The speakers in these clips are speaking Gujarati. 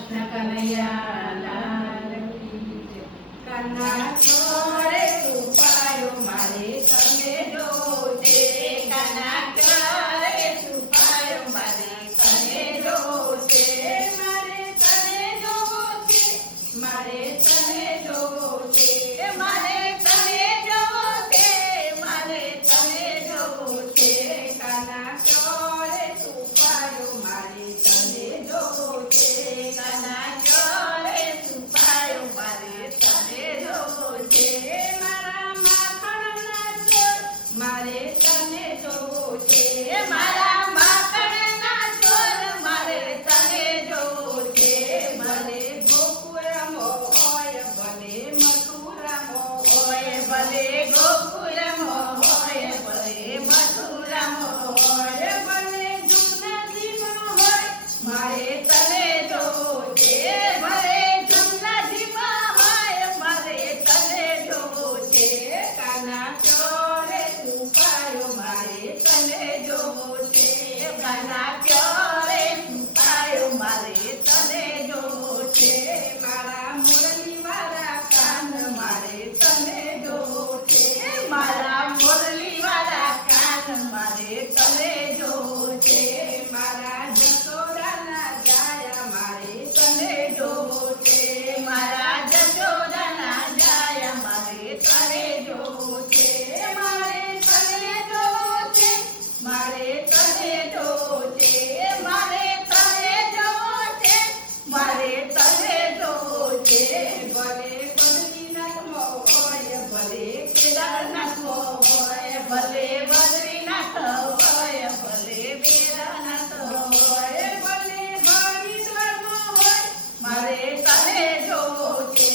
કૃષ્ણ કનૈયા લાલ કી જય. કાના છોડે છુપાયો મારે તને જોજે. કાના છોડે છુપાયો મારે તને જોજે. મારે તને જોજે. મારે તને જોજે. મારે તને જોજે. મારે તને જોજે. કાના છોડે છુપાયો મારે તને જોજે. કાના છોડે છુપાયો મારે તને જોજે. મારા માખણના છોડ મારે તને જોજે. મારા માખણના છોડ મારે તને જોજે. ભલે ગોકુળમાં હોય ભલે મથુરામાં હોય. ભલે ગોકુળમાં હોય ભલે મથુરામાં હોય. ભલે જુનાજીમાં હોય મારે તને જોજે. ભલે જુનાજીમાં હોય મારે તને જોજે. કાના ચોરે છુપાયો મારે તને જોજે. કાના ચોરે છુપાયો મારે તને જોજે. મારા મુરલીવાળા કાન મારે તને જોજે. મારા મુરલીવાળા કાન મારે તને જોજે. મારા જશોદાના ગાયા મારે તને જોજે. મારા જશોદાના ગાયા મારે તને જોજે. મારે તને જોજે. મારે તને જોજે. મારે તને જોજે. મારે તને જોજે. ભલે બદ્રીનાથમાં હોય ભલે કેદારનાથમાં હોય. ભલે બદ્રીનાથ હોય ભલે કેદારનાથ હોય. ભલે હરિદ્વારમાં હોય મારે તને જોજે.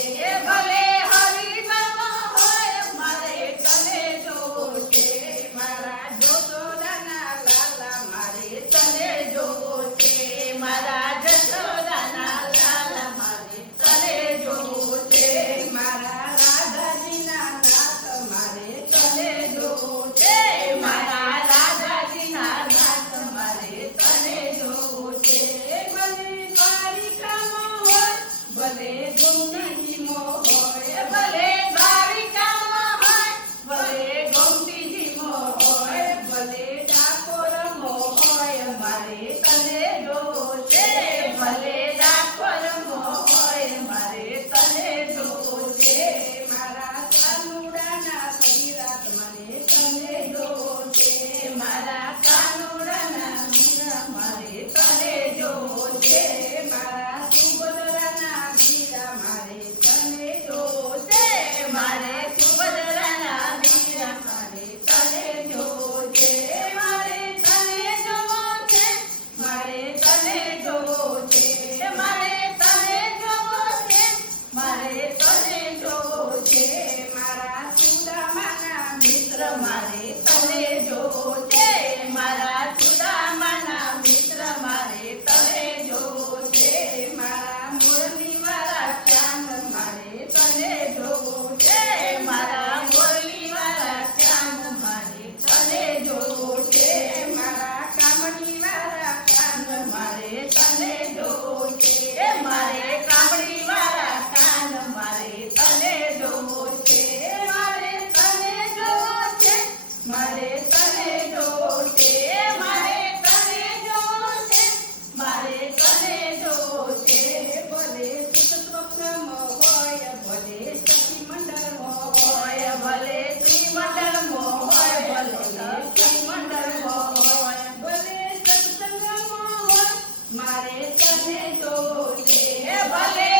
ભલે હરિદ્વારમાં હોય મારે તને જોજે. મારા જશોદાના લાલા મારે તને જોજે. મારા જશોદાના લાલા મારે તને જોજે. મારા રાધાજીના નાથ મારે તને જોજે. મારા રાધાજીના નાથ મારે તને જોજે. ભલે દ્વારિકામાં હોય ભલે ગોમતીજીમાં હોય. ભલે દ્વારિકામાં હોય ભલે ગોમતીજીમાં હોય. ભલે ડાકોરમાં હોય મારે તને જોજે. ભલે ડાકોરમાં હોય મારે તને જોજે. મારા કાનુડાના સગીરાત મને તને જોજે. મારા કાનુડાના મીરા મારે તને જોજે. મારા સુભદ્રાના વીરા મારે તને જોજે. મારે સુભદ્રાના વીરા મારે તને જોજે. મારે તને જોજે. મારે તને જોજે. મારે તને જોજે. મારે તને જોજે. મારા સુદામાના મિત્ર મારે તને જોજે. મારા સુદામાના મિત્ર મારે તને જોજે. મારા મુરલીવાળા ચાંદ મારે તને જોજે. મારા મુરલીવાળા ચાંદ મારે તને જોજે. મારા કામણીવાળા કાન મારે તને જોજે. મારે કામણીવાળા કાન મારે તને જોજે. મારે તને જોજે. મારે તને જોજે. મારે તને જોજે. મારે તને જોજે. ભલે સુતસ્વપ્નમાં હોય ભલે સખીમંડળમાં હોય. ભલે શ્રીમંડળમાં હોય ભલે સખીમંડળમાં હોય. ભલે સત્સંગમાં હોય મારે તને જોજે. ભલે